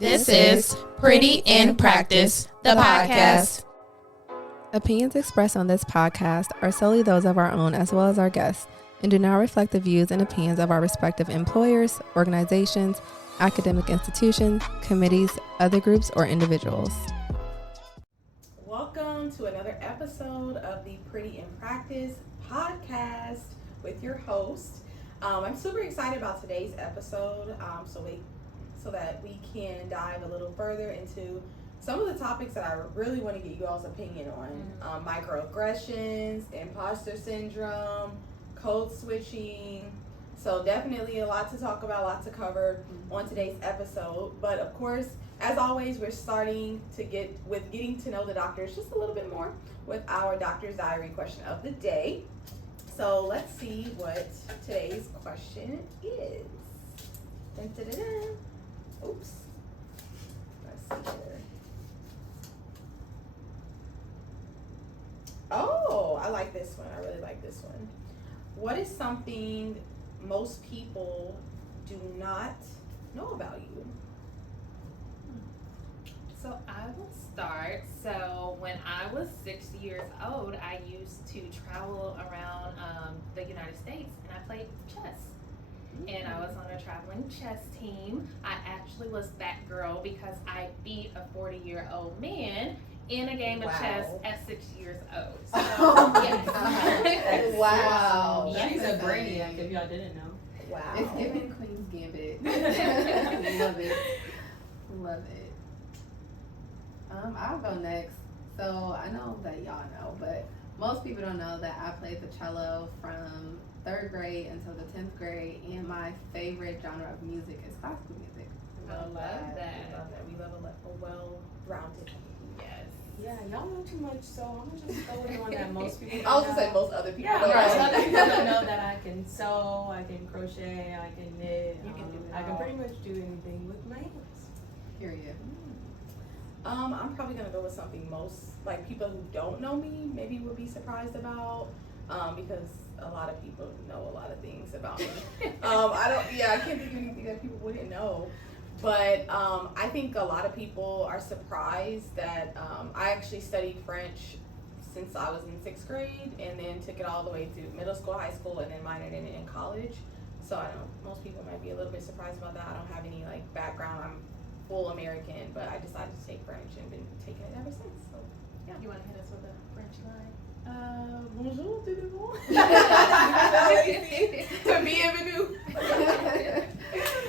This is Pretty in Practice, the podcast. Opinions expressed on this podcast are solely those of our own as well as our guests and do not reflect the views and opinions of our respective employers, organizations, academic institutions, committees, other groups, or individuals. Welcome to another episode of the Pretty in Practice podcast with your host. I'm super excited about today's episode so that we can dive a little further into some of the topics that I really want to get you all's opinion on. Microaggressions, imposter syndrome, code switching. So definitely a lot to talk about, a lot to cover on today's episode. But of course, as always, we're starting to getting to know the doctors just a little bit more with our Doctor's Diary question of the day. So let's see what today's question is. Dun, dun, dun, dun. Oops. Let's see here. Oh, I like this one. I really like this one. What is something most people do not know about you? So I will start. So when I was 6 years old, I used to travel around the United States and I played chess. And I was on a traveling chess team. I actually was that girl because I beat a 40-year-old man in a game of chess at 6 years old. So, yes. Wow. She's a brainiac if y'all didn't know. Wow. It's giving Queen's Gambit. Love it. Love it. I'll go next. So I know that y'all know, but most people don't know that I played the cello from 3rd grade until the 10th grade, and my favorite genre of music is classical music. I love that. We love a well-rounded. Yes. Yeah, y'all know too much, so I'm gonna just go with one that most people I was don't gonna say know. most other people. Yeah, don't most know. other people don't know that I can sew, I can crochet, I can knit. You can do it I can all. pretty much do anything with my hands. Period. I'm probably gonna go with something people who don't know me maybe would be surprised about, because a lot of people know a lot of things about me. I can't think of anything that people wouldn't know. But I think a lot of people are surprised that I actually studied French since I was in 6th grade, and then took it all the way through middle school, high school, and then minored in it in college. So I know most people might be a little bit surprised about that. I don't have any background. I'm full American, but I decided to take French and been taking it ever since. So yeah. You want to hit us with a French line? Bonjour, tout le monde. Bienvenue.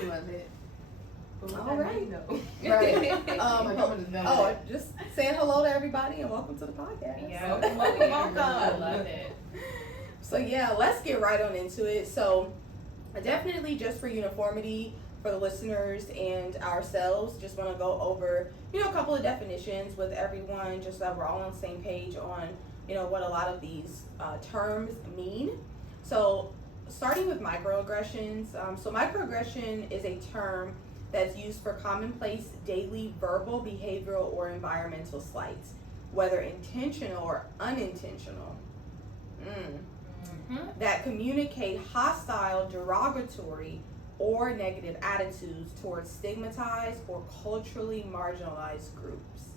Love it. But what All that right. mean, though? Right. Just saying hello to everybody and welcome to the podcast. Yeah. Welcome. I love it. So yeah, let's get right on into it. So definitely just for uniformity for the listeners and ourselves, just want to go over, a couple of definitions with everyone, just so that we're all on the same page on, what a lot of these terms mean. So starting with microaggressions. So microaggression is a term that's used for commonplace daily verbal, behavioral, or environmental slights, whether intentional or unintentional, that communicate hostile, derogatory, or negative attitudes towards stigmatized or culturally marginalized groups.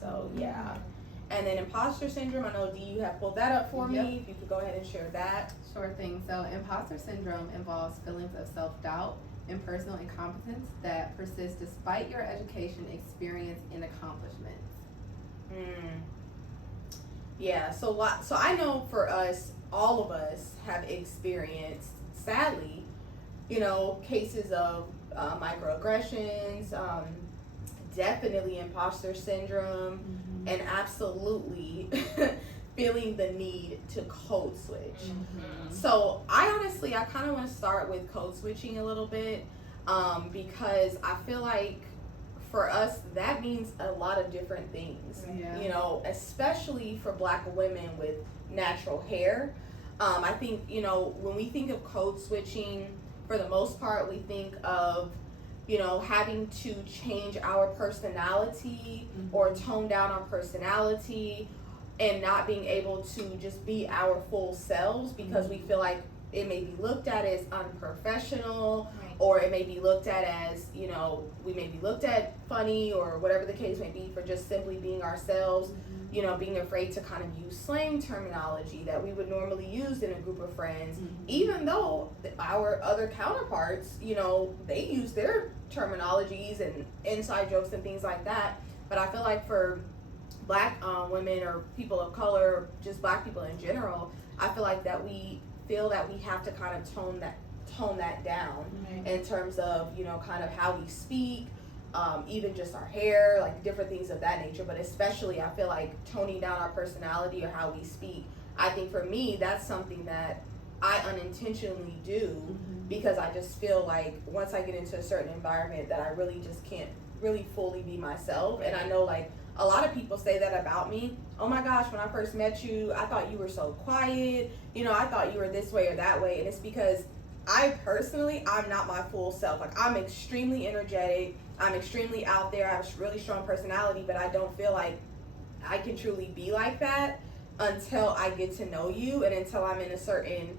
So yeah. And then imposter syndrome, I know Dee, you have pulled that up for me. If you could go ahead and share that. Sure thing. So imposter syndrome involves feelings of self-doubt and personal incompetence that persist despite your education, experience, and accomplishments. Yeah, so I know for us, all of us have experienced, sadly, cases of microaggressions, definitely imposter syndrome, and absolutely feeling the need to code switch. So I kind of want to start with code switching a little bit, because I feel like for us that means a lot of different things. Especially for Black women with natural hair. I think when we think of code switching, for the most part we think of having to change our personality or tone down our personality and not being able to just be our full selves because we feel like it may be looked at as unprofessional or it may be looked at as, we may be looked at funny or whatever the case may be for just simply being ourselves, being afraid to kind of use slang terminology that we would normally use in a group of friends, even though our other counterparts, they use their terminologies and inside jokes and things like that. But I feel like for Black women or people of color, just Black people in general, I feel like that we feel that we have to kind of tone that down in terms of, kind of how we speak, even just our hair, like different things of that nature. But especially I feel like toning down our personality or how we speak, I think for me, that's something that I unintentionally do because I just feel like once I get into a certain environment that I really just can't really fully be myself. And I know like a lot of people say that about me. Oh my gosh, when I first met you, I thought you were so quiet. I thought you were this way or that way. And it's because I'm not my full self. Like I'm extremely energetic. I'm extremely out there. I have a really strong personality, but I don't feel like I can truly be like that until I get to know you and until I'm in a certain,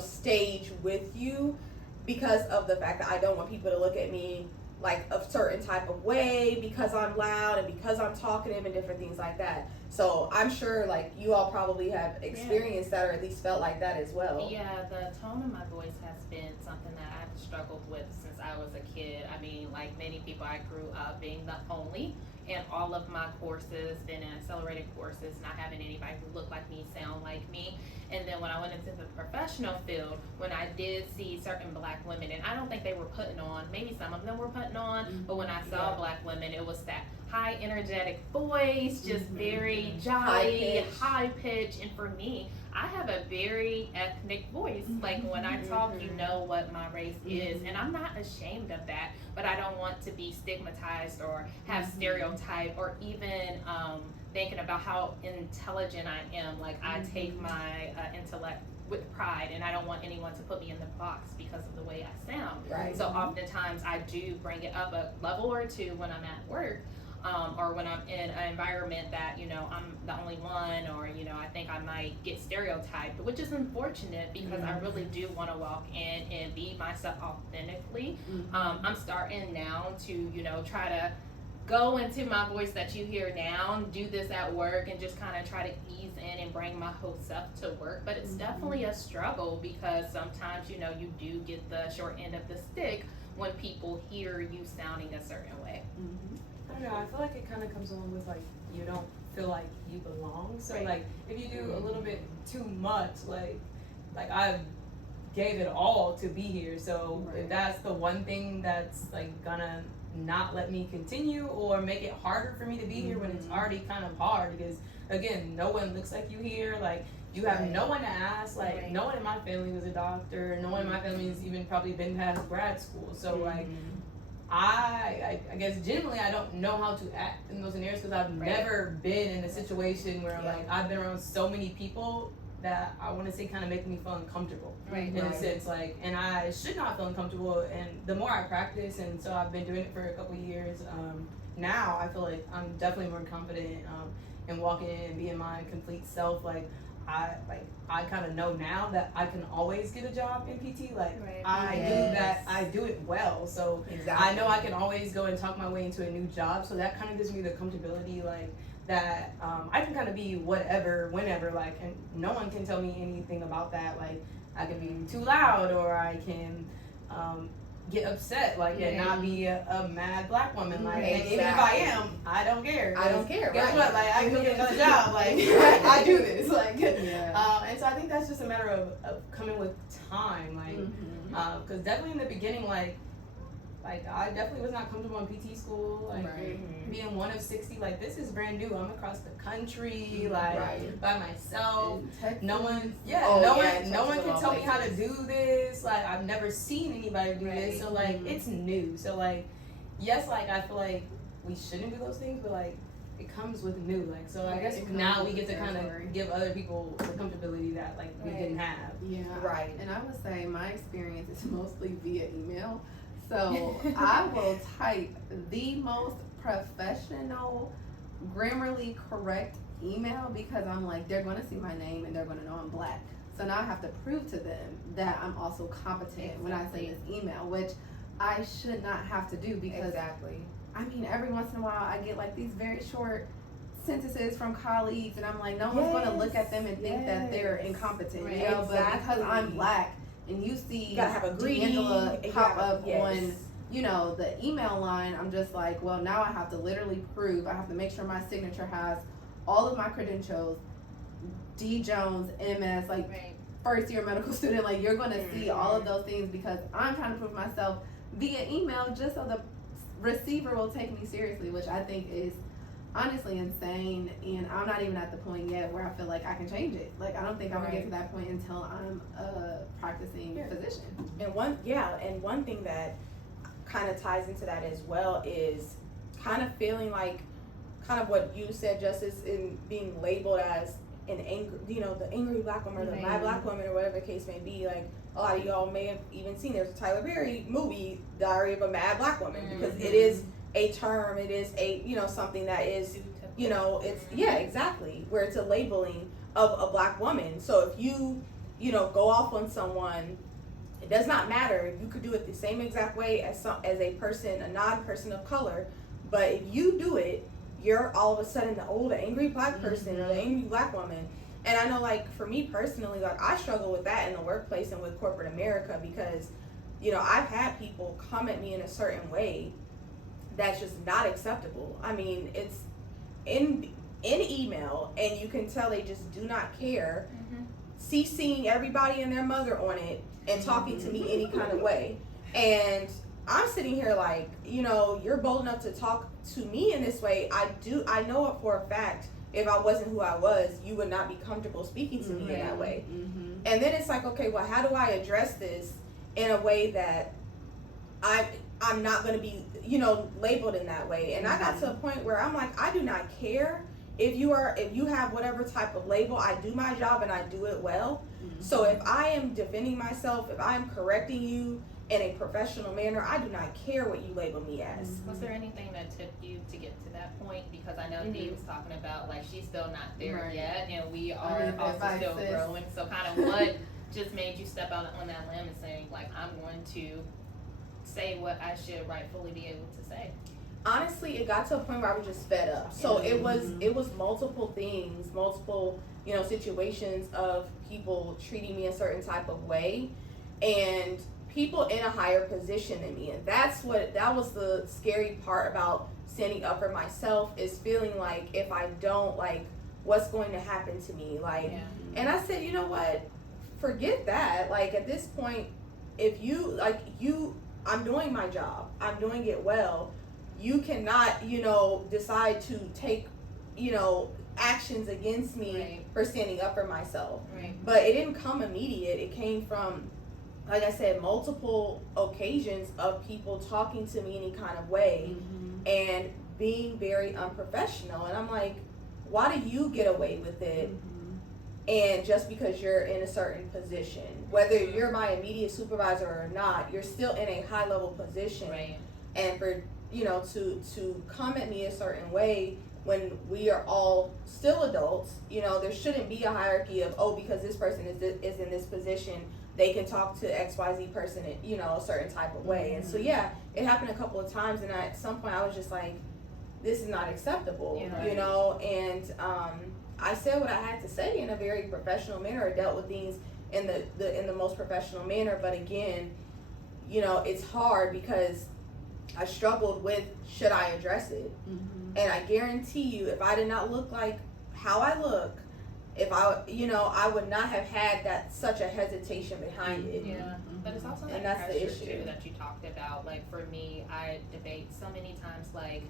stage with you, because of the fact that I don't want people to look at me like a certain type of way because I'm loud and because I'm talkative and different things like that. So I'm sure like you all probably have experienced that or at least felt like that as well. Yeah, the tone of my voice has been something that I've struggled with since I was a kid. I mean, like many people, I grew up being the only in all of my courses, been in accelerated courses, not having anybody who looked like me, sound like me. And then when I went into the professional field, when I did see certain Black women, and I don't think they were putting on, maybe some of them were putting on, but when I saw Black women, it was that high energetic voice, just very jolly, high pitch. And for me, I have a very ethnic voice. Like when I talk, you know what my race is, and I'm not ashamed of that, but I don't want to be stigmatized or have stereotype or even thinking about how intelligent I am. Like I take my intellect with pride, and I don't want anyone to put me in the box because of the way I sound. Right. So oftentimes I do bring it up a level or two when I'm at work. Or when I'm in an environment that, I'm the only one, or, I think I might get stereotyped, which is unfortunate because I really do want to walk in and be myself authentically. I'm starting now to, try to go into my voice that you hear now, do this at work, and just kind of try to ease in and bring my whole self to work. But it's definitely a struggle because sometimes, you do get the short end of the stick when people hear you sounding a certain way. I don't know, I feel like it kind of comes along with like you don't feel like you belong. So like if you do a little bit too much, like I gave it all to be here. So if that's the one thing that's like gonna not let me continue or make it harder for me to be here when it's already kind of hard, because again, no one looks like you here. Like you have no one to ask. Like no one in my family was a doctor. No one in my family has even probably been past grad school. So like I guess genuinely I don't know how to act in those scenarios because I've never been in a situation where like I've been around so many people that I want to say kind of make me feel uncomfortable in a sense, like, and I should not feel uncomfortable. And the more I practice, and so I've been doing it for a couple of years now, I feel like I'm definitely more confident in walking in and being my complete self. I kind of know now that I can always get a job in PT. Like I do that, I do it well. So I know I can always go and talk my way into a new job. So that kind of gives me the comfortability, like that I can kind of be whatever, whenever, like, and no one can tell me anything about that. Like I can be too loud, or I can get upset, like, and not be a mad Black woman, like, and even if I am, I don't care. Guess what? Like, I can get another job. Like, I do this. Like, and so I think that's just a matter of coming with time, like, because definitely in the beginning, like I definitely was not comfortable in PT school, like being one of 60, like this is brand new. I'm across the country, like by myself. No one, no one can tell me how to do this. Like I've never seen anybody do this, so like it's new. So like, yes, like I feel like we shouldn't do those things, but like it comes with new. Like so, I guess now we get to kind of give other people the comfortability that like we didn't have. And I would say my experience is mostly via email. So I will type the most professional, grammarly correct email because I'm like, they're going to see my name and they're going to know I'm Black. So now I have to prove to them that I'm also competent when I send this email, which I should not have to do, because Exactly. I mean, every once in a while I get like these very short sentences from colleagues, and I'm like, no one's going to look at them and think that they're incompetent, Right. you know. But because Exactly. I'm black, and you see You gotta have a greeting. D'Angela pop up Yes. on, you know, the email line, I'm just like, well, now I have to literally prove. I have to make sure my signature has all of my credentials, D. Jones, MS, like Right. first year medical student. Like, you're going to see all of those things because I'm trying to prove myself via email, just so the receiver will take me seriously, which I think is honestly insane. And I'm not even at the point yet where I feel like I can change it. Like, I don't think I'm gonna get to that point until I'm a practicing physician. And one thing that kind of ties into that as well is kind of feeling like, kind of what you said, Justice, in being labeled as an angry, you know, the angry black woman, or the mad black woman, or whatever the case may be. Like, a lot of y'all may have even seen, there's a Tyler Perry movie, Diary of a Mad Black Woman, because it is a term, it is a, you know, something that is, you know, it's, yeah, exactly, where it's a labeling of a black woman. So if you know, go off on someone, it does not matter. You could do it the same exact way as a person, a non-person of color, but if you do it, you're all of a sudden the angry black person or the angry black woman. And I know, like, for me personally, like, I struggle with that in the workplace and with corporate America, because, you know, I've had people come at me in a certain way that's just not acceptable. I mean, it's in email, and you can tell they just do not care, CCing everybody and their mother on it, and talking to me any kind of way. And I'm sitting here like, you know, you're bold enough to talk to me in this way. I know it for a fact, if I wasn't who I was, you would not be comfortable speaking to me in that way. And then it's like, okay, well, how do I address this in a way that I'm not going to be, you know, labeled in that way? And I got to a point where I'm like, I do not care if you have whatever type of label. I do my job and I do it well. So if I am defending myself, if I'm correcting you in a professional manner, I do not care what you label me as. Was there anything that took you to get to that point? Because I know Dee was talking about, like, she's still not there yet, and we are also still growing. So kind of what just made you step out on that limb and say, like, I'm going to say what I should rightfully be able to say? Honestly, it got to a point where I was just fed up. So it was multiple things, multiple, you know, situations of people treating me a certain type of way, and people in a higher position than me. And that was the scary part about standing up for myself, is feeling like, if I don't, like, what's going to happen to me? Like, and I said, you know what? Forget that. Like, at this point, if I'm doing my job. I'm doing it well. You cannot, you know, decide to take, you know, actions against me for standing up for myself. But it didn't come immediate. It came from, like I said, multiple occasions of people talking to me any kind of way and being very unprofessional. And I'm like, why do you get away with it? And just because you're in a certain position, whether you're my immediate supervisor or not, you're still in a high level position. And for, you know, to come at me a certain way when we are all still adults, you know, there shouldn't be a hierarchy of, oh, because this person is in this position, they can talk to XYZ person in, you know, a certain type of way. And so, yeah, it happened a couple of times, and at some point I was just like, this is not acceptable, you know, and I said what I had to say in a very professional manner, or dealt with things in the most professional manner. But again, you know, it's hard because I struggled with, should I address it? And I guarantee you, if I did not look like how I look, if I would not have had such a hesitation behind it. But it's also and that that's the pressure issue too that you talked about. Like, for me, I debate so many times, like,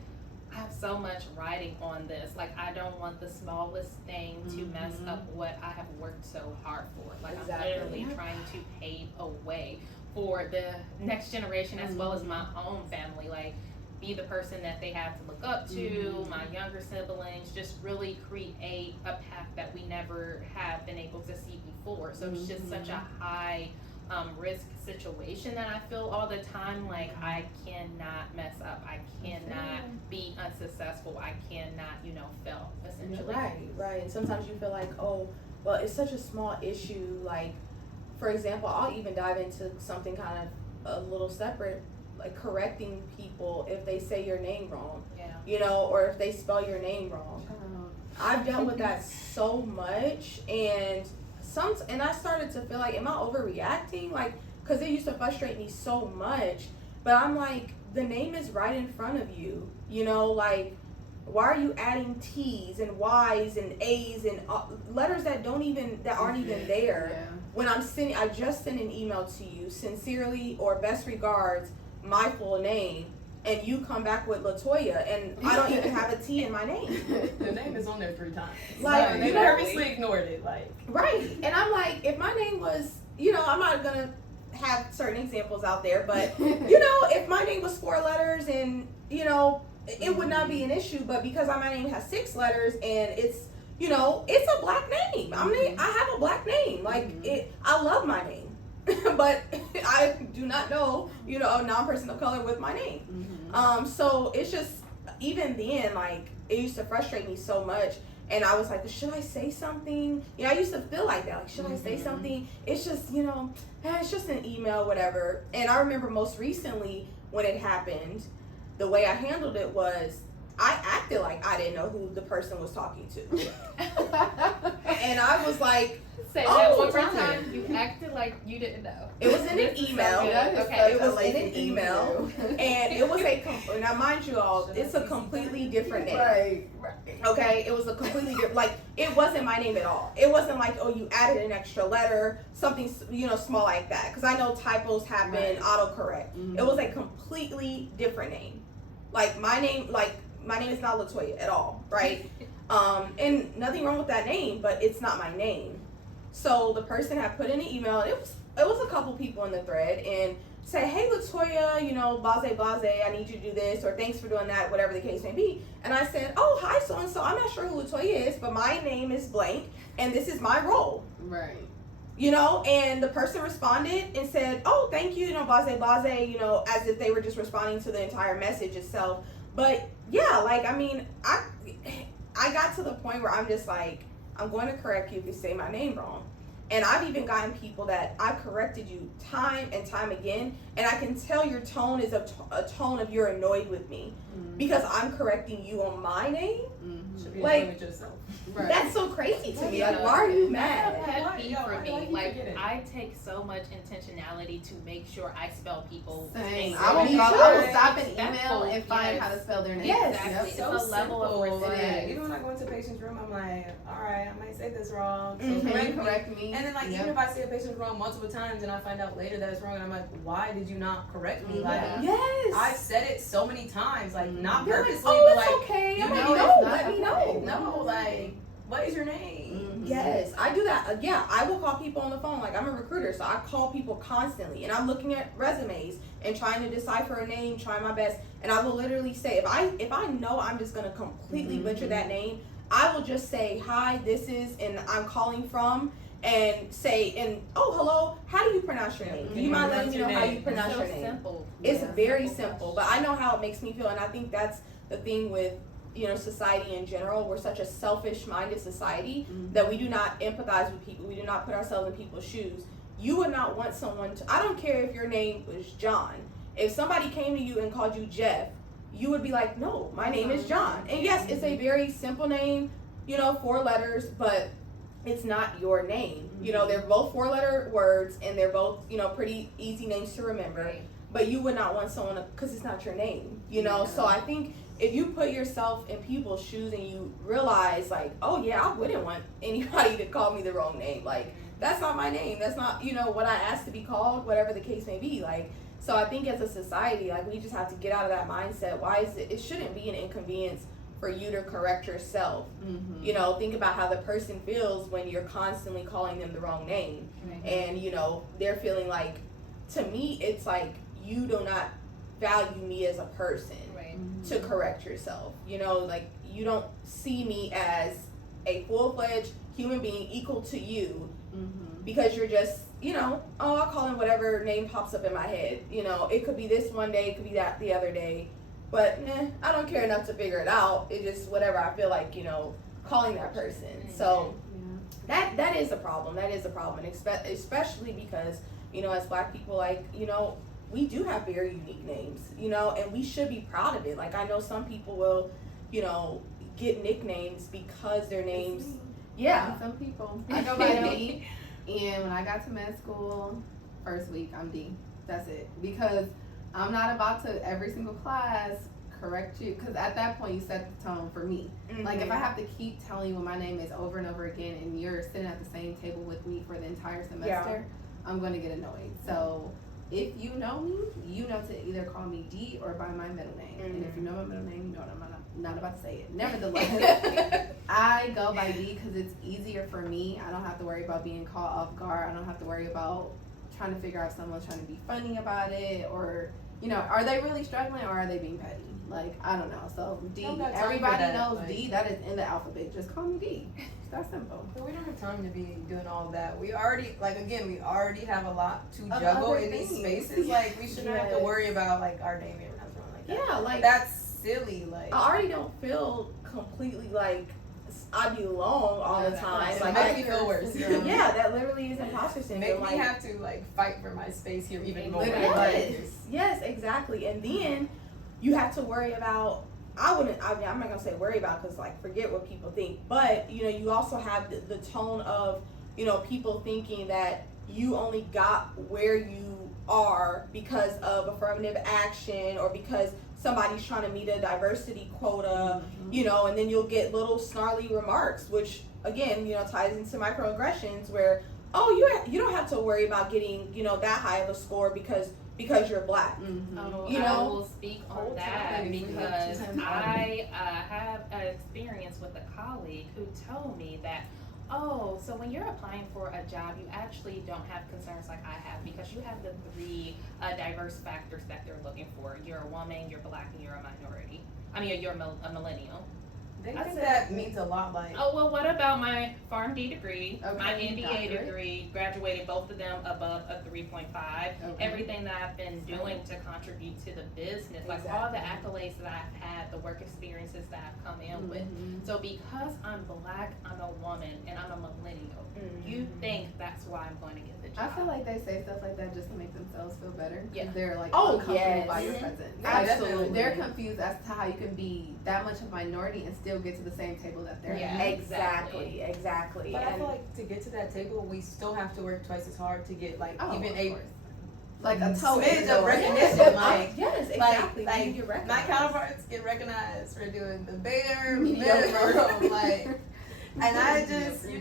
I have so much riding on this. Like, I don't want the smallest thing to mess up what I have worked so hard for. Like, I'm literally trying to pave a way for the next generation, as well as my own family. Like, be the person that they have to look up to, my younger siblings, just really create a path that we never have been able to see before. So it's just such a high risk situation that I feel all the time. Like, I cannot mess up. I cannot be unsuccessful. I cannot, you know, fail, essentially. Right. And sometimes you feel like, oh, well, it's such a small issue. Like, for example, I'll even dive into something kind of a little separate. like correcting people if they say your name wrong, Yeah. you know, or if they spell your name wrong. I've dealt with that so much, and I started to feel like, am I overreacting? Like, because it used to frustrate me so much, but I'm like, the name is right in front of you, you know, like, why are you adding T's and Y's and A's and letters that aren't even there? Yeah. When I just sent an email to you, sincerely or best regards, my full name, and you come back with Latoya, and I don't even have a T in my name. The name is on there 3 times. Like, they you know, purposely ignored it. Like, right. And I'm like, if my name was, you know, I'm not gonna have certain examples out there, but you know, if my name was 4 letters, and you know, it would not be an issue. But because my name has 6 letters, and it's, you know, it's a black name. I have a black name. Like, I love my name. But I do not know, you know, a non-person of color with my name. So it's just, even then, like, it used to frustrate me so much. And I was like, should I say something? You know, I used to feel like that. Like, should I say something? It's just, you know, it's just an email, whatever. And I remember most recently when it happened, the way I handled it was, I acted like I didn't know who the person was talking to. And I was like, Say Oh, that one more darn. time. You acted like you didn't know. it was in an email. Okay. It was in an email. And it was now mind you all, it's a completely different name. Right. Okay, it was a completely different, like, it wasn't my name at all. It wasn't like, oh, you added an extra letter, something, you know, small like that. Because I know typos happen, autocorrect. It was a completely different name. Like, my name is not Latoya at all, right? And nothing wrong with that name, but it's not my name. So the person had put in an email, it was a couple people in the thread, and say, hey Latoya, you know, blase, I need you to do this, or thanks for doing that, whatever the case may be. And I said, oh, hi so-and-so, I'm not sure who Latoya is, but my name is blank, and this is my role. Right. You know, and the person responded and said, oh, thank you, you know, blase, you know, as if they were just responding to the entire message itself. But yeah, like, I mean, I got to the point where I'm just like, I'm going to correct you if you say my name wrong. And I've even gotten people that I've corrected you time and time again, and I can tell your tone is a tone of you're annoyed with me because I'm correcting you on my name. should be Like, annoyed with yourself. Right. That's so crazy to me. Like, why are you mad? That's a pet peeve for Why me. you Like, forget it? I take so much intentionality to make sure I spell people's Same. names. I will right. stop an Respectful, email and find yes. how to spell their name. Yes. Exactly. So It's a level of simple. Like, respect. even when I go into a patient's room, I'm like, all right, I might say this wrong. So Mhm. Can you correct me. correct me? And then, like, even if I say a patient's wrong multiple times and I find out later that it's wrong, and I'm like, why did you not correct me? Like, Yes. I've said it so many times, like, not You're like, purposely, oh, but it's like, okay. you I'm know like, it's no, not let me okay. know. no, like, what is your name? Yes, I do that. Yeah, I will call people on the phone. Like, I'm a recruiter, so I call people constantly, and I'm looking at resumes and trying to decipher a name, trying my best. And I will literally say, if I know I'm just gonna completely butcher that name, I will just say, hi, this is, and I'm calling from, and say, and oh, hello, how do you pronounce your name? Do you mind letting me know how you pronounce It's your so name? simple. It's Yeah. very simple, but I know how it makes me feel, and I think that's the thing with, you know, society in general. We're such a selfish-minded society that we do not empathize with people. We do not put ourselves in people's shoes. You would not want someone to, I don't care if your name was John. If somebody came to you and called you Jeff, you would be like, no, my name is John. And yes, it's a very simple name, you know, 4 letters, but it's not your name. You know, they're both 4-letter words, and they're both, you know, pretty easy names to remember. Right. But you would not want someone to, because it's not your name, you know. So I think if you put yourself in people's shoes and you realize, like, oh yeah, I wouldn't want anybody to call me the wrong name. Like, that's not my name. That's not, you know, what I asked to be called, whatever the case may be. Like, so I think as a society, like, we just have to get out of that mindset. Why is it shouldn't be an inconvenience for you to correct yourself. You know, think about how the person feels when you're constantly calling them the wrong name. Right. And, you know, they're feeling like, to me, it's like you do not value me as a person Right. to correct yourself. You know, like, you don't see me as a full-fledged human being equal to you because you're just, you know, oh, I'll call him whatever name pops up in my head. You know, it could be this one day, it could be that the other day. But I don't care enough to figure it out. It's just whatever I feel like, you know, calling that person. So that is a problem. That is a problem, and especially because, you know, as Black people, like, you know, we do have very unique names, and we should be proud of it. Like, I know some people will, get nicknames because their names, yeah. Some people. I go by D, and when I got to med school, first week, I'm D. That's it. Because I'm not about to, every single class, correct you. Because at that point, you set the tone for me. Mm-hmm. Like, if I have to keep telling you what my name is over and over again, and you're sitting at the same table with me for the entire semester, I'm going to get annoyed. So, if you know me, you know to either call me D or by my middle name. Mm-hmm. And if you know my middle name, you know I'm not about to say it. Nevertheless, I go by D because it's easier for me. I don't have to worry about being caught off guard. I don't have to worry about trying to figure out if someone's trying to be funny about it, or, are they really struggling, or are they being petty? Like, I don't know. So D, everybody knows D. That is in the alphabet. Just call me D. It's that simple. But we don't have time to be doing all that. We already, we already have a lot to juggle in these spaces. Like, we shouldn't have to worry about, our name even or something like that. Yeah, like, that's silly. Like, I already don't feel completely like I belong all the time. Like, that makes me feel worse. Yeah, that literally is imposter syndrome. Make me have to fight for my space here even more. Yes, exactly. And then you have to worry about. I'm not gonna say worry about, because forget what people think. But you also have the tone of people thinking that you only got where you are because of affirmative action, or because somebody's trying to meet a diversity quota, and then you'll get little snarly remarks, which again, ties into microaggressions, where, you don't have to worry about getting, that high of a score because you're Black. Mm-hmm. I will speak on that because I have an experience with a colleague who told me that, so when you're applying for a job, you actually don't have concerns like I have, because you have the 3 diverse factors that they're looking for. You're a woman, you're Black, and you're a minority. You're a millennial. They think that means a lot. What about my PharmD degree, my MBA degree, graduated both of them above a 3.5. Everything that I've been doing to contribute to the business, all the accolades that I've had, the work experiences that I've come in with. So because I'm Black, I'm a woman, and I'm a millennial, you think that's why I'm going to get the job. I feel like they say stuff like that just to make themselves feel better. Yeah. They're uncomfortable by your presence. Absolutely. They're confused as to how you can be that much of a minority and still get to the same table that they're at. Exactly. But I feel like to get to that table, we still have to work twice as hard to get even a smidge of recognition. Yes, exactly. My counterparts get recognized for doing the bare minimum. And I just, do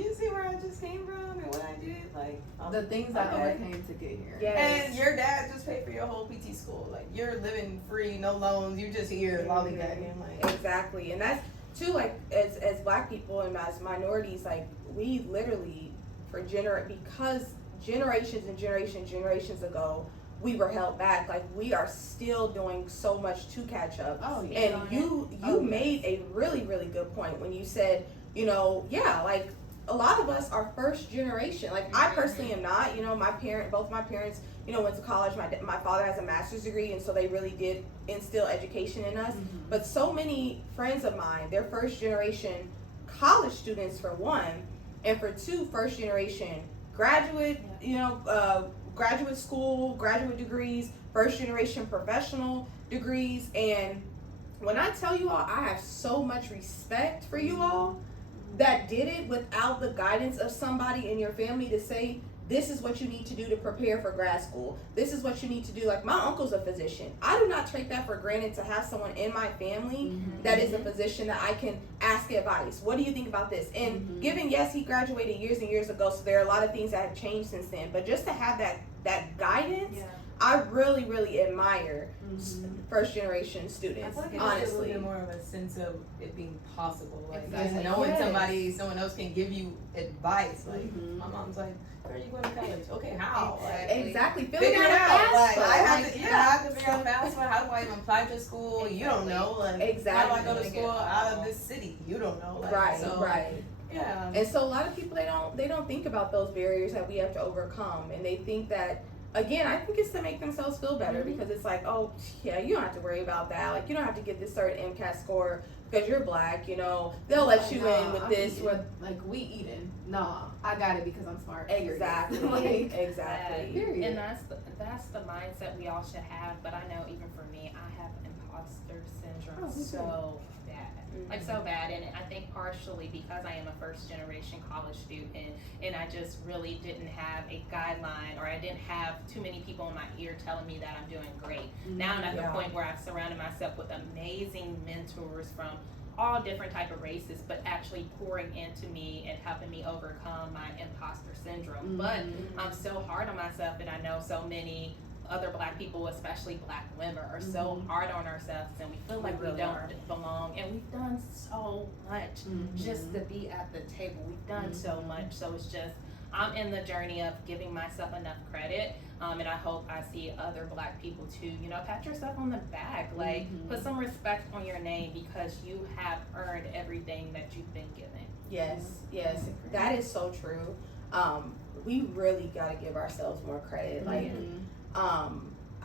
you see where I just came from and what I did? The things I overcame to get here. Yes. And your dad just paid for your whole PT school. You're living free, no loans. You're just here lollygagging. Exactly. And that's too, as Black people and as minorities, we literally, because generations and generations ago, we were held back. We are still doing so much to catch up. And you made a really, really good point when you said, a lot of us are first generation. I personally am not. Both my parents, went to college. My father has a master's degree, and so they really did instill education in us. But so many friends of mine, they're first generation college students for one, and for 2, first generation graduate, graduate school, graduate degrees, first generation professional degrees. And when I tell you all, I have so much respect for you all that did it without the guidance of somebody in your family to say, this is what you need to do to prepare for grad school. This is what you need to do. My uncle's a physician. I do not take that for granted to have someone in my family that is a physician that I can ask advice. What do you think about this? And given, yes, he graduated years and years ago, so there are a lot of things that have changed since then. But just to have that guidance, I really, really admire first generation students. I feel like honestly, it's a little bit more of a sense of it being possible. Exactly. Just knowing someone else can give you advice. My mom's like, where are you going to college? Okay, how? Exactly. Figure it out. I have to figure out fast. How do I even apply to school? Exactly. You don't know. Exactly. How do I go to school out of this city? You don't know. Right. Yeah. And so a lot of people, they don't think about those barriers that we have to overcome, and they think that again, I think it's to make themselves feel better because it's like, oh yeah, you don't have to worry about that. Like you don't have to get this certain MCAT score because you're black. You know, they'll let you in with this. Like we eating. Nah, I got it because I'm smart. Exactly. Like, exactly. Period. And that's the mindset we all should have. But I know even for me, I have imposter syndrome so bad. Like so bad, and I think partially because I am a first generation college student and I just really didn't have a guideline, or I didn't have too many people in my ear telling me that I'm doing great. Now I'm at the point where I've surrounded myself with amazing mentors from all different type of races, but actually pouring into me and helping me overcome my imposter syndrome. But I'm so hard on myself, and I know so many other black people, especially black women, are so hard on ourselves, and we feel like we don't belong, and we've done so much just to be at the table. We've done so much, so it's just I'm in the journey of giving myself enough credit, and I hope I see other black people too, you know, pat yourself on the back, like put some respect on your name because you have earned everything that you've been given. Yes, that is so true. We really got to give ourselves more credit. Like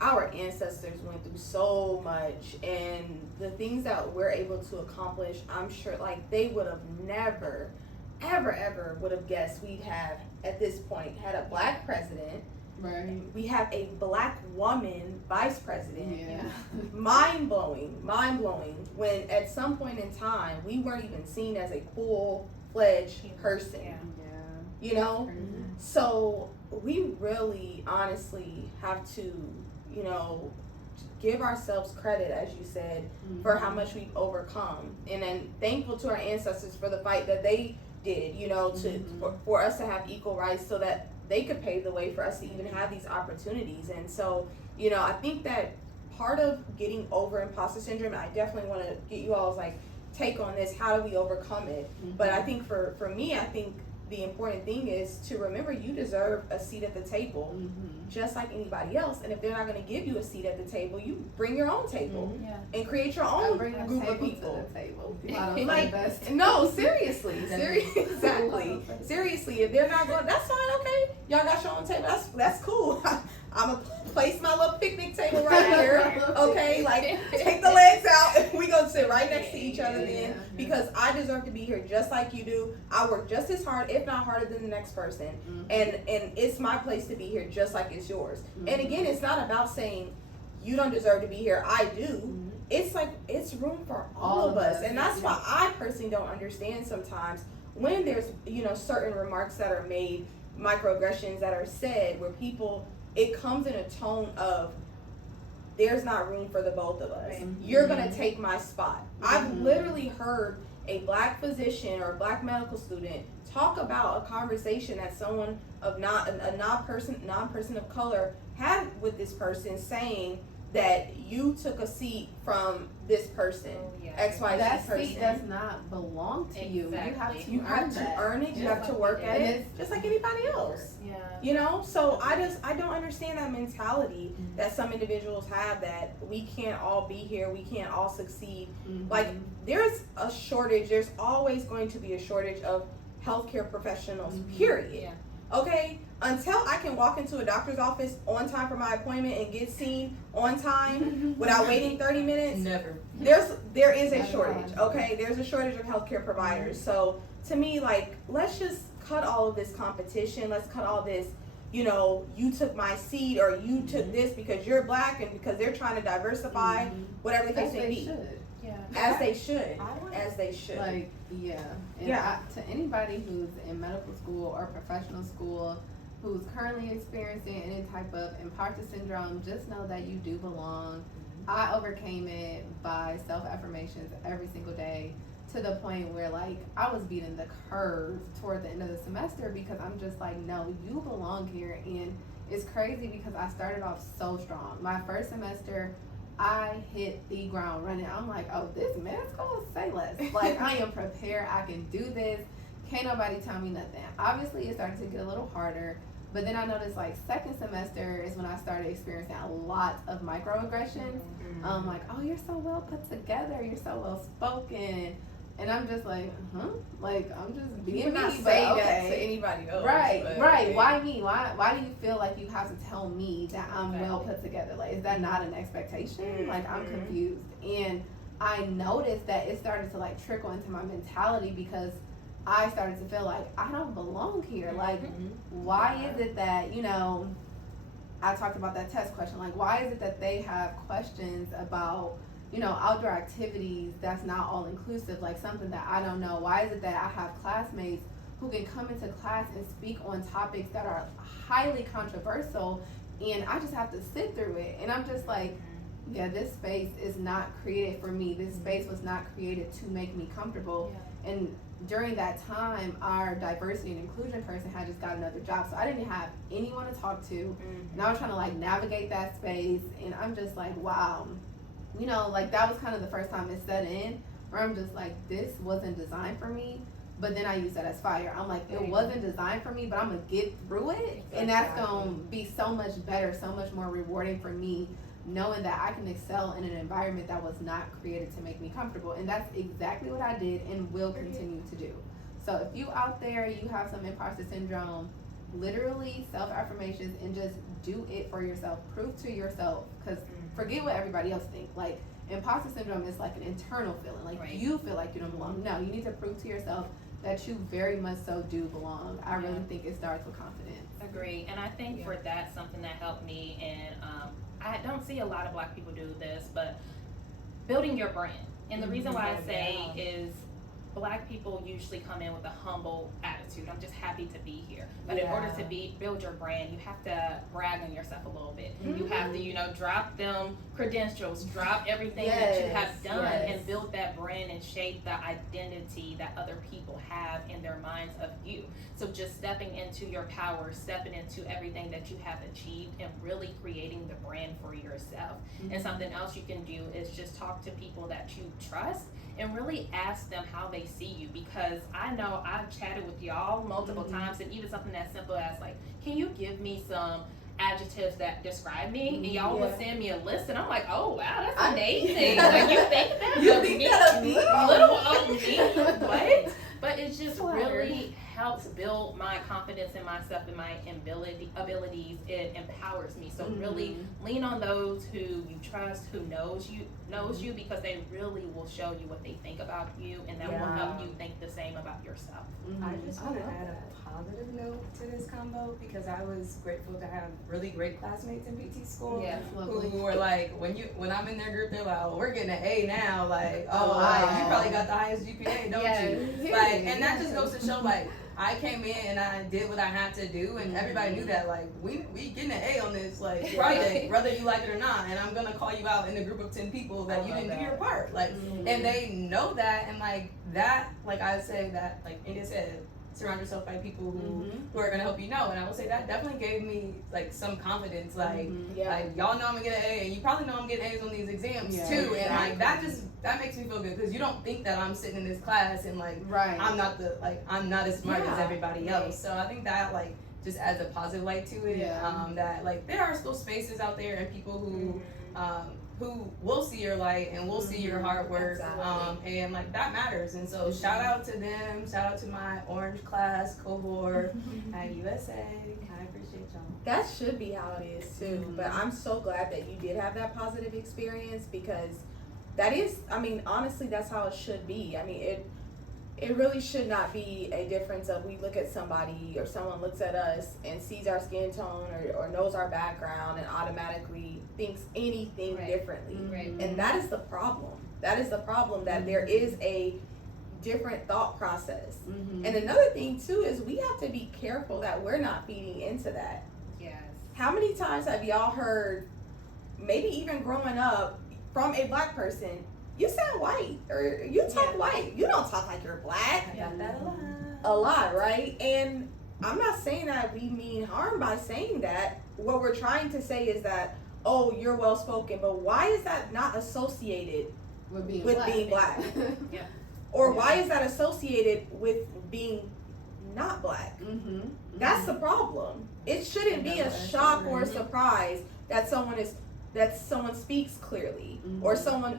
our ancestors went through so much, and the things that we're able to accomplish, I'm sure like they would have never ever would have guessed we'd have at this point had a black president. Right. We have a black woman vice president. Yeah. Mind blowing when at some point in time we weren't even seen as a full-fledged person. You know? So we really honestly have to, you know, give ourselves credit, as you said, for how much we've overcome, and then thankful to our ancestors for the fight that they did, you know, for us to have equal rights so that they could pave the way for us to even have these opportunities. And so, you know, I think that part of getting over imposter syndrome, and I definitely want to get you all's like take on this, how do we overcome it? But I think for me, I think the important thing is to remember you deserve a seat at the table just like anybody else. And if they're not going to give you a seat at the table, you bring your own table and create your own group of people. No, seriously, exactly. Seriously, if they're not going, that's fine. Okay, y'all got your own table. That's cool. I'm gonna place my little picnic table right here. Okay, like take the legs out, and we gonna sit right next to each other then, because I deserve to be here just like you do. I work just as hard, if not harder, than the next person, and it's my place to be here just like it's yours. And again, it's not about saying you don't deserve to be here. I do. It's like it's room for all of us, and that's why I personally don't understand sometimes when there's, you know, certain remarks that are made, microaggressions that are said, where people, it comes in a tone of there's not room for the both of us. You're gonna take my spot. I've literally heard a black physician or a black medical student talk about a conversation that someone of a non-person of color had with this person, saying that you took a seat from this person, XYZ that person. seat does not belong to you. Exactly. You have to earn it. You have to work at it, just like anybody else. You know, so I don't understand that mentality that some individuals have, that we can't all be here, we can't all succeed. Like there's a shortage. There's always going to be a shortage of healthcare professionals. Period. Okay, until I can walk into a doctor's office on time for my appointment and get seen on time without waiting 30 minutes, there is a shortage. Okay, there's a shortage of healthcare providers. So to me, like, let's just cut all of this competition. Let's cut all this, you know, you took my seat or you took this because you're black, and because they're trying to diversify, whatever the case may be. As they should. Like, to anybody who's in medical school or professional school who's currently experiencing any type of imposter syndrome, just know that you do belong. I overcame it by self-affirmations every single day, to the point where, like, I was beating the curve toward the end of the semester, because I'm just like, no, you belong here. And it's crazy because I started off so strong. My first semester, I hit the ground running. I'm like, oh, this med school, say less. Like, I am prepared. I can do this. Can't nobody tell me nothing. Obviously, it started to get a little harder. But then I noticed, like, second semester is when I started experiencing a lot of microaggressions. Like, oh, you're so well put together. You're so well spoken. And I'm just like, like, I'm just being You would me, not but say okay. that to anybody else. Right, but, right. okay. Why me? Why do you feel like you have to tell me that I'm Exactly. well put together? Like, is that not an expectation? Like, I'm Mhm. confused. And I noticed that it started to like trickle into my mentality because I started to feel like I don't belong here. Like, why is it that, you know, I talked about that test question. Like, why is it that they have questions about, you know, outdoor activities that's not all inclusive, like something that I don't know? Why is it that I have classmates who can come into class and speak on topics that are highly controversial, and I just have to sit through it? And I'm just like, yeah, this space is not created for me. This space was not created to make me comfortable. Yeah. And during that time, our diversity and inclusion person had just got another job, so I didn't have anyone to talk to. And I was trying to like navigate that space, and I'm just like, wow, you know, like that was kind of the first time it set in, where I'm just like, this wasn't designed for me. But then I use that as fire. I'm like, it wasn't designed for me, but I'm gonna get through it, and that's gonna be so much better, so much more rewarding for me, knowing that I can excel in an environment that was not created to make me comfortable. And that's exactly what I did and will continue to do. So if you out there, you have some imposter syndrome, literally self-affirmations, and just do it for yourself. Prove to yourself, because forget what everybody else thinks. Like, imposter syndrome is like an internal feeling. Like, Right. you feel like you don't belong. No, you need to prove to yourself that you very much so do belong. I really think it starts with confidence. Agree. And I think for that, something that helped me, and I don't see a lot of Black people do this, but building your brand. And the reason why I say is Black people usually come in with a humble attitude. I'm just happy to be here. But in order to build your brand, you have to brag on yourself a little bit. You have to, you know, drop them credentials, drop everything that you have done, and build that brand and shape the identity that other people have in their minds of you. So just stepping into your power, stepping into everything that you have achieved, and really creating the brand for yourself. And something else you can do is just talk to people that you trust and really ask them how they see you, because I know I've chatted with y'all multiple times, and even something as simple as like, can you give me some adjectives that describe me? And y'all would send me a list, and I'm like, oh wow, that's amazing. Like, you think that of me? Little old me? What? But it just really helps build my confidence in myself and my abilities. It empowers me. So really lean on those who you trust, who knows you, because they really will show you what they think about you, and that will help you think the same about yourself. I just want to add a positive note to this combo, because I was grateful to have really great classmates in PT school who were like, when I'm in their group, they're like, oh, we're getting an A now, like, you probably got the highest GPA, don't you? Like, and that just goes to show, like, I came in and I did what I had to do, and everybody knew that, like, we getting an A on this, like, project, whether you like it or not, and I'm gonna call you out in a group of 10 people that you didn't do your part, like, and they know that, and like that, like I say that, like India said, surround yourself by people who are gonna help you know, and I will say that definitely gave me like some confidence, like like y'all know I'm gonna get an A, and you probably know I'm getting A's on these exams too, and like that makes me feel good, because you don't think that I'm sitting in this class and like I'm not as smart as everybody else. So I think that like just adds a positive light to it. That like there are still spaces out there and people who will see your light and will see your hard work, and like that matters. And so shout out to them, shout out to my orange class cohort at USA. I appreciate y'all. That should be how it is too. But I'm so glad that you did have that positive experience, because that is, I mean, honestly, that's how it should be. I mean, it really should not be a difference of we look at somebody or someone looks at us and sees our skin tone or knows our background and automatically thinks anything differently. And that is the problem. That is the problem, that there is a different thought process. And another thing too is we have to be careful that we're not feeding into that. Yes. How many times have y'all heard, maybe even growing up, from a Black person, you sound white, or you talk white. You don't talk like you're Black. I got that a lot, right? And I'm not saying that we mean harm by saying that. What we're trying to say is that, oh, you're well spoken, but why is that not associated with being Black? Or why is that associated with being not Black? That's the problem. It shouldn't be a shock or a surprise that someone is that someone speaks clearly, or someone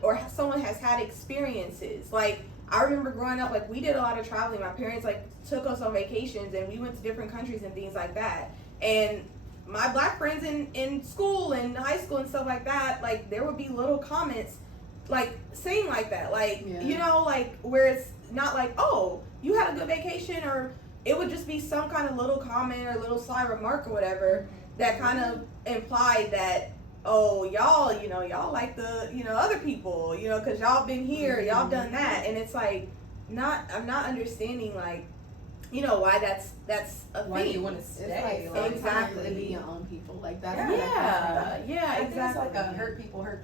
has had experiences. Like, I remember growing up, like, we did a lot of traveling. My parents, like, took us on vacations, and we went to different countries and things like that. And my black friends in school and high school and stuff like that, like, there would be little comments, like, saying like that. Like, you know, like, where it's not like, oh, you had a good vacation, or it would just be some kind of little comment or little sly remark or whatever that kind of implied that, oh, y'all, you know, y'all like the, you know, other people, you know, because y'all been here, y'all done that. And it's like, I'm not understanding, like, you know, why that's a why thing. you want to stay. Like, exactly. To be your own people. Like, that's exactly. It's like a hurt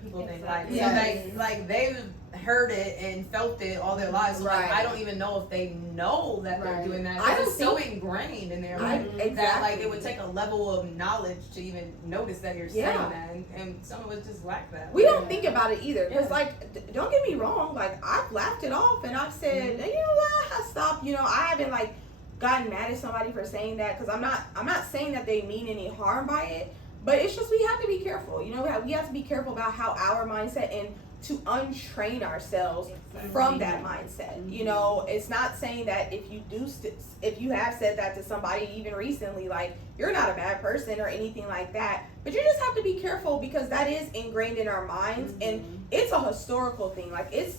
people thing. Like, Yes. so they've heard it and felt it all their lives. So like, I don't even know if they know that they're doing that. It's so ingrained in their life that like it would take a level of knowledge to even notice that you're saying that, and some of us just lack that. We don't think about it either, because like, don't get me wrong, like, I've laughed it off and I've said, you know what, stop. You know, I haven't like gotten mad at somebody for saying that, because I'm not saying that they mean any harm by it, but it's just, we have to be careful. You know, we have to be careful about how our mindset, and to untrain ourselves from that mindset. You know, it's not saying that if you have said that to somebody even recently, like, you're not a bad person or anything like that, but you just have to be careful, because that is ingrained in our minds, and it's a historical thing. Like, it's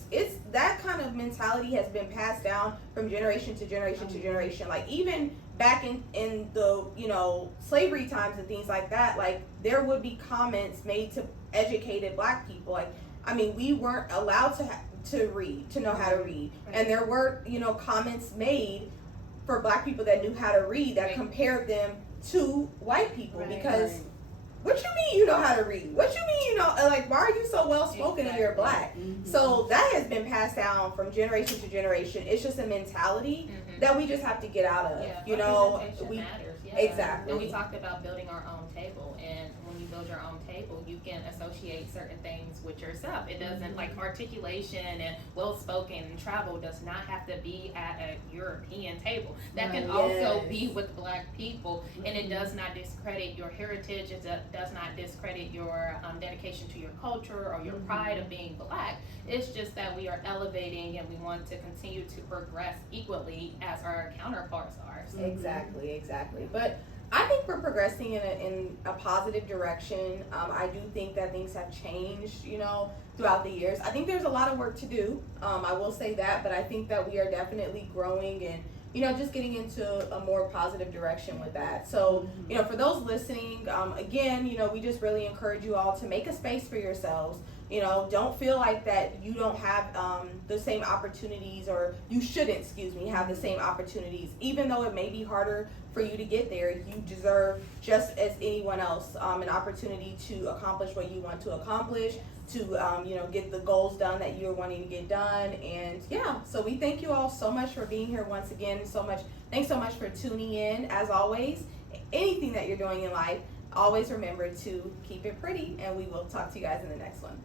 that kind of mentality has been passed down from generation to generation to generation. Like, even back in the, you know, slavery times and things like that, like, there would be comments made to educated black people. Like, I mean, we weren't allowed to know how to read, and there were, you know, comments made for black people that knew how to read that compared them to white people, because what you mean you know how to read? What you mean you know, like, why are you so well spoken and you're black? So that has been passed down from generation to generation. It's just a mentality that we just have to get out of. You know, matters. Exactly. And we talked about building our own table, and when you build your own table, you can associate certain things with yourself. It doesn't, like, articulation and well-spoken and travel does not have to be at a European table. That can also be with black people, and it does not discredit your heritage. It does not discredit your dedication to your culture or your pride of being black. It's just that we are elevating, and we want to continue to progress equally as our counterparts are. So. Exactly. But I think we're progressing in a positive direction. I do think that things have changed, you know, throughout the years. I think there's a lot of work to do. I will say that, but I think that we are definitely growing and, you know, just getting into a more positive direction with that. So, you know, for those listening, again, you know, we just really encourage you all to make a space for yourselves. You know, don't feel like that you don't have the same opportunities, or you shouldn't, have the same opportunities. Even though it may be harder for you to get there, you deserve, just as anyone else, an opportunity to accomplish what you want to accomplish, to, you know, get the goals done that you're wanting to get done. And so we thank you all so much for being here once again. Thanks so much for tuning in. As always, anything that you're doing in life, always remember to keep it pretty, and we will talk to you guys in the next one.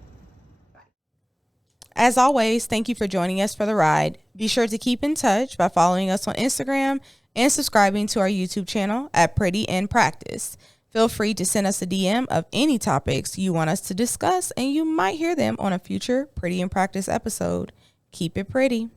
As always, thank you for joining us for the ride. Be sure to keep in touch by following us on Instagram and subscribing to our YouTube channel at Pretty in Practice. Feel free to send us a DM of any topics you want us to discuss, and you might hear them on a future Pretty in Practice episode. Keep it pretty.